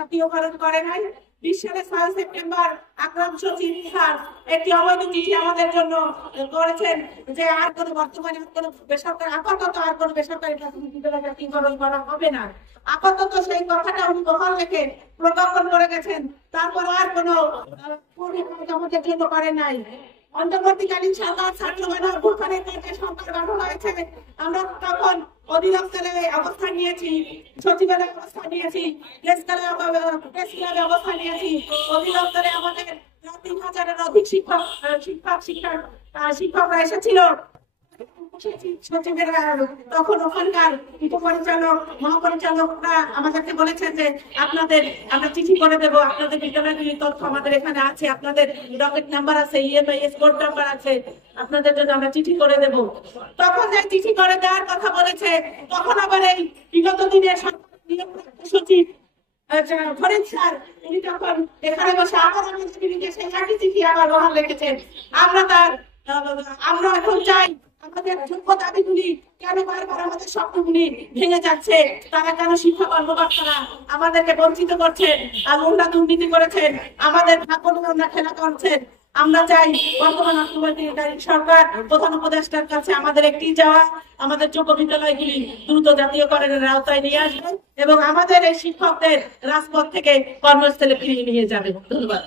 জাতীয়করণ করে নাই। 20 সালের 6 সেপ্টেম্বর আকরাম সচিব স্যার একটি অবৈধ চিঠি আমাদের জন্য করেছেন যে আর কোনো বর্তমানে কোনো বেসরকারি আপাতত আর কোনো বেসরকারি প্রাথমিক বিদ্যালয় জাতীয়করণ করা হবে না। আপাতত সেই কথাটা উনি বহাল রেখে প্রজ্ঞাপন করে গেছেন। তারপর আর কোনো আমাদের জন্য করে নাই। অন্তর্বর্তীকালীন সরকার ছাত্র গণঅভ্যুত্থানের যে সরকার গঠন হয়েছে, আমরা তখন অধিদপ্তরে অবস্থান নিয়েছি, সচিবালয়ে অবস্থান নিয়েছি, প্রেস ক্লাবে অবস্থান নিয়েছি। অধিদপ্তরে আমাদের 3000-এর অধিক শিক্ষকরা এসেছিল। তখন ওখানকার উপপরিচালক মহাপরিচালকরা আমাদেরকে বলেছেন যে আমরা চিঠি করে দেবো, আপনাদের বিদ্যালয়গুলির তথ্য আমাদের এখানে আছে, আপনাদের ডকেট নাম্বার আছে, ইএমআইএস কোড নাম্বার আছে, আপনাদের জন্য আমরা চিঠি করে দেব। তখন যে চিঠি করে দেওয়ার কথা বলেছে, তখন আবার এই বিগত দিনের সচিব ফরিদ স্যার উনি তখন এখানে বসে আবার আমাদের বিরুদ্ধে সেই একই চিঠি আবার বহাল রেখেছেন। আমরা এখন চাই আমাদের যোগ্য দাবিগুলি কেন বারবার আমাদের স্বপ্নগুলি ভেঙে যাচ্ছে, তারা কেন শিক্ষা কর্মকর্তারা আমাদেরকে বঞ্চিত করছেন আর ওনারা দুর্নীতি করেছেন, আমাদের ভাগ্য ওনারা খেলা করছেন। আমরা চাই বর্তমান অন্তর্বর্তীকালীন সরকার প্রধান উপদেষ্টার কাছে আমাদের একটি চাওয়া, আমাদের যোগ্য বিদ্যালয়গুলি দ্রুত জাতীয়করণের আওতায় নিয়ে আসবেন এবং আমাদের এই শিক্ষকদের রাজপথ থেকে কর্মস্থলে ফিরিয়ে নিয়ে যাবেন। ধন্যবাদ।